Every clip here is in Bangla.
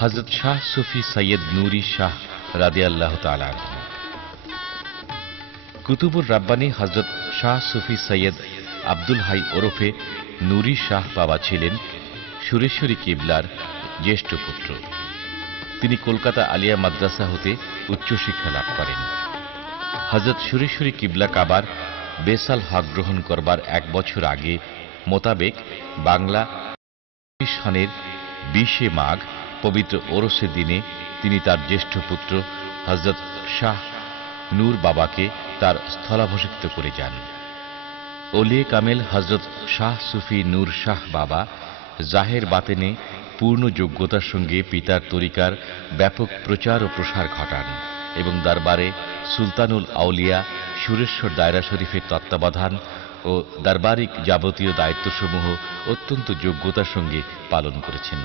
হযরত শাহ সুফি সৈয়দ নূরি শাহ রাদিয়াল্লাহু তাআলা আনহু। কুতুবুর রাব্বানী হযরত শাহ সুফি সৈয়দ আব্দুল হাই ওরফে নূরি শাহ বাবা ছিলেন সুরেশ্বরী কিবলার জ্যেষ্ঠ পুত্র। তিনি কলকাতা আলিয়া মাদ্রাসা হতে উচ্চশিক্ষা লাভ করেন। হযরত সুরেশ্বরী কিবলা কাবার বেসাল হক গ্রহণ করবার 1 বছর আগে মোতাবেক বাংলা সনের 20 মাঘ পবিত্র ওরসের দিনে তিনি তার জ্যেষ্ঠ পুত্র হযরত শাহ নূর বাবাকে তার স্থলাভিষিক্ত করে যান। ওলিয়ে কামেল হযরত শাহ সুফি নূর শাহ বাবা জাহের বাতেনে পূর্ণ যোগ্যতার সঙ্গে পিতার তরিকার ব্যাপক প্রচার ও প্রসার ঘটান এবং দরবারে সুলতানুল আউলিয়া সুরেশ্বর দায়রা শরীফের তত্ত্বাবধান ও দরবারিক যাবতীয় দায়িত্বসমূহ অত্যন্ত যোগ্যতার সঙ্গে পালন করেছেন।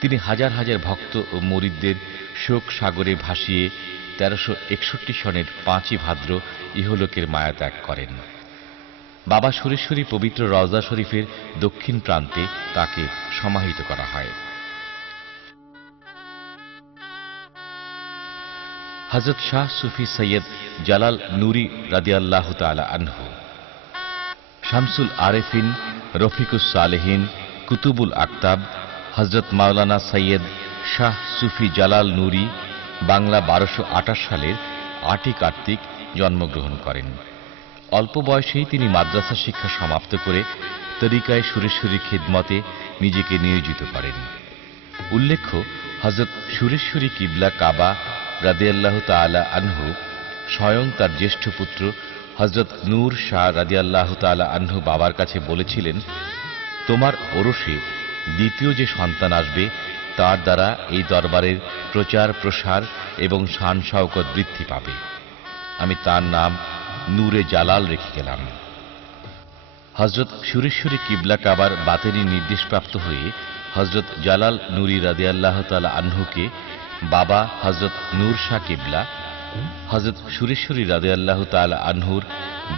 তিনি হাজার হাজার ভক্ত ও মুরিদদের শোক সাগরে ভাসিয়ে 1361 সনের 5ই ভাদ্র ইহলোকের মায়া ত্যাগ করেন। বাবা সুরেশ্বরী পবিত্র রওজা শরীফের দক্ষিণ প্রান্তে তাকে সমাহিত করা হয়। হযরত শাহ সুফি সৈয়দ জালাল নূরি রাদিয়াল্লাহু তাআলা আনহু, শামসুল আরেফিন, রফিকুস সালেহিন, কুতুবুল আকতাব হযরত মাওলানা সৈয়দ শাহ সুফি জালাল নূরি বাংলা 1228 সালের 8ই কার্তিক জন্মগ্রহণ করেন। অল্প বয়সেই তিনি মাদ্রাসা শিক্ষা সমাপ্ত করে তরিকায় সুরেশ্বরী খিদমতে নিজেকে নিয়োজিত করেন। উল্লেখ্য, হযরত সুরেশ্বরী কিবলা কাবা রাদিয়াল্লাহু তাআলা আনহু স্বয়ং তার জ্যেষ্ঠ পুত্র হযরত নূর শাহ রাদিয়াল্লাহু তাআলা আনহু বাবার কাছে বলেছিলেন, তোমার ওরসে দ্বিতীয় যে সন্তান আসবে তার দ্বারা এই দরবারের প্রচার প্রসার এবং শান শওকত বৃদ্ধি পাবে। আমি তার নাম নূরে জালাল রেখে গেলাম। হযরত সুরেশ্বরী কিবলা কাবার বাতেনি নির্দেশপ্রাপ্ত হয়ে হযরত জালাল নূরি রাদিয়াল্লাহু তাআলা আনহুকে বাবা হযরত নূর শাহ কিবলা হযরত সুরেশ্বরী রাদিয়াল্লাহু তাআলা আনহুর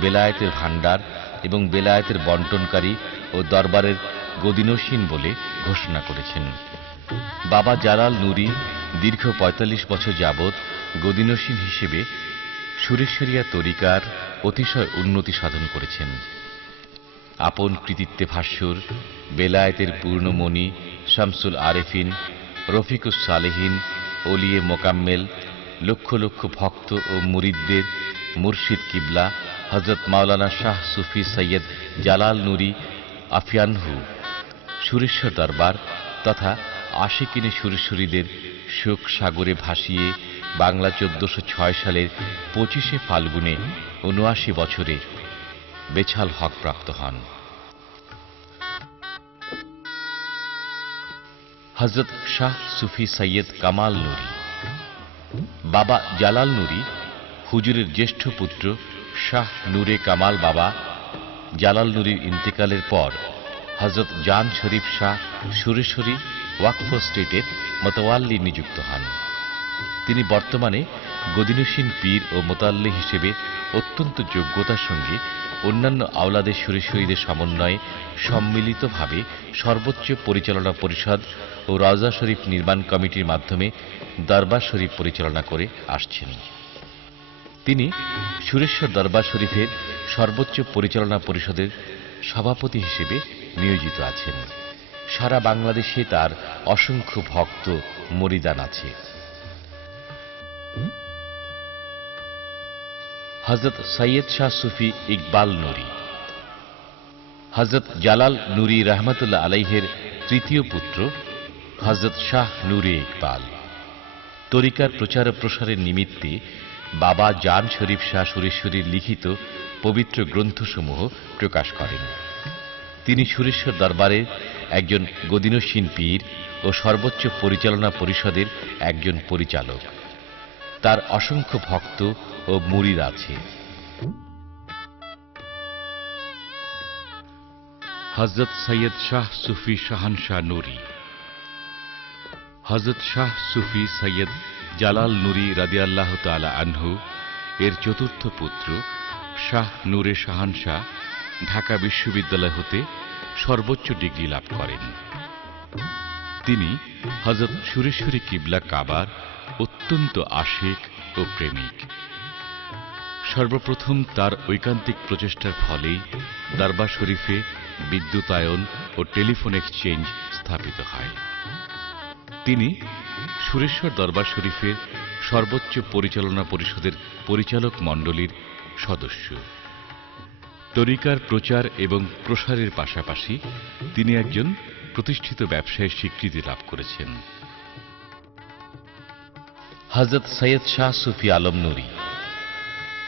বেলায়েতের ভান্ডার এবং বেলায়েতের বন্টনকারী ও দরবারের গদিনশীন বলে ঘোষণা করেছেন। বাবা জালাল নূরি দীর্ঘ 45 বছর যাবৎ গদিনশীন হিসেবে সুরেশ্বরিয়া তরিকার অতিশয় উন্নতি সাধন করেছেন। আপন কৃতিত্বে ভাস্বর বেলায়েতের পূর্ণমণি শামসুল আরেফিন, রফিকুস সালেহিন, ওলিয়ে মোকাম্মেল, লক্ষ লক্ষ ভক্ত ও মুরিদদের মুর্শিদ কিবলা হযরত মাওলানা শাহ সুফি সৈয়দ জালাল নূরি আফিয়ানহু সুরেশ্বর দরবার তথা আশিকিনে সুরেশ্বরীদের শোক সাগরে ভাসিয়ে বাংলা 1406 সালের 25শে ফাল্গুনে 79 বছরে বেছাল হক প্রাপ্ত হন। হযরত শাহ সুফি সৈয়দ কামাল নূরি, বাবা জালাল নূরি হুজুরের জ্যেষ্ঠ পুত্র শাহ নূরে কামাল বাবা জালাল নূরির ইন্তেকালের পর হযরত জান শরীফ শাহ সুরেশ্বরী ওয়াকফ স্টেটের মোতাওয়াল্লি নিযুক্ত হন। তিনি বর্তমানে গদিনশীন পীর ও মোতাল্লি হিসেবে অত্যন্ত যোগ্যতার সঙ্গে অন্যান্য আওলাদের সুরেশ্বরীদের সমন্বয়ে সম্মিলিতভাবে সর্বোচ্চ পরিচালনা পরিষদ ও রওজা শরীফ নির্মাণ কমিটির মাধ্যমে দরবার শরীফ পরিচালনা করে আসছেন। তিনি সুরেশ্বর দরবার শরীফের সর্বোচ্চ পরিচালনা পরিষদের সভাপতি হিসেবে নিয়োজিত আছেন। সারা বাংলাদেশে তার অসংখ্য ভক্ত মুরিদান আছে। হযরত সৈয়দ শাহ সুফি ইকবাল নূরি, হযরত জালাল নূরি রহমতুল্লাহ আলাইহের তৃতীয় পুত্র হযরত শাহ নূরে ইকবাল তরিকার প্রচার ও প্রসারের নিমিত্তে বাবা জান শরীফ শাহ সুরেশ্বরীর লিখিত পবিত্র গ্রন্থসমূহ প্রকাশ করেন। তিনি সুরেশ্বর দরবারের একজন গদিনশীন পীর ও সর্বোচ্চ পরিচালনা পরিষদের একজন পরিচালক। তার অসংখ্য ভক্ত ও মুরিদ আছে। হযরত সৈয়দ শাহ সুফি শাহানশাহ নূরি, হযরত শাহ সুফি সৈয়দ জালাল নূরি রাদিয়াল্লাহু তাআলা আনহু এর চতুর্থ পুত্র শাহ নূরে শাহানশাহ ঢাকা বিশ্ববিদ্যালয় হতে সর্বোচ্চ ডিগ্রি লাভ করেন। তিনি হযরত সুরেশ্বরী কিবলা কাবার অত্যন্ত আশিক ও প্রেমিক। সর্বপ্রথম তার ঐকান্তিক প্রচেষ্টার ফলেই দরবার শরীফে বিদ্যুতায়ন ও টেলিফোন এক্সচেঞ্জ স্থাপিত হয়। তিনি সুরেশ্বর দরবার শরীফের সর্বোচ্চ পরিচালনা পরিষদের পরিচালক মণ্ডলীর সদস্য। তরিকার প্রচার এবং প্রসারের পাশাপাশি তিনি একজন প্রতিষ্ঠিত ব্যবসায়ীর স্বীকৃতি লাভ করেছেন। হযরত সৈয়দ শাহ সুফি আলম নুরী।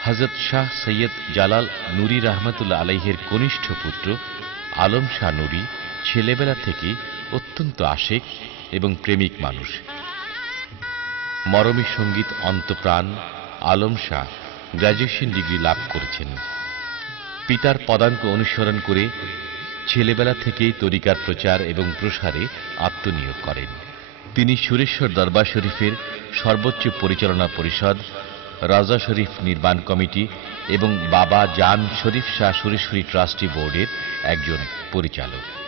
হযরত শাহ সৈয়দ জালাল নুরী রহমতুল্লাহ আলাইহির কনিষ্ঠ পুত্র আলম শাহ নুরী ছেলেবেলা থেকেই অত্যন্ত আশিক এবং প্রেমিক মানুষ। মরমী সঙ্গীত অন্তপ্রাণ আলম শাহ গ্র্যাজুয়েশন ডিগ্রি লাভ করেছেন। পিতার পদাঙ্ক অনুসরণ করে ছেলেবেলা থেকেই তরিকার প্রচার এবং প্রসারে আত্মনিয়োগ করেন। তিনি সুরেশ্বর দরবার শরীফের সর্বোচ্চ পরিচালনা পরিষদ, রাজা শরীফ নির্মাণ কমিটি এবং বাবা জান শরীফ শাহ সুরেশ্বরী ট্রাস্টি বোর্ডের একজন পরিচালক।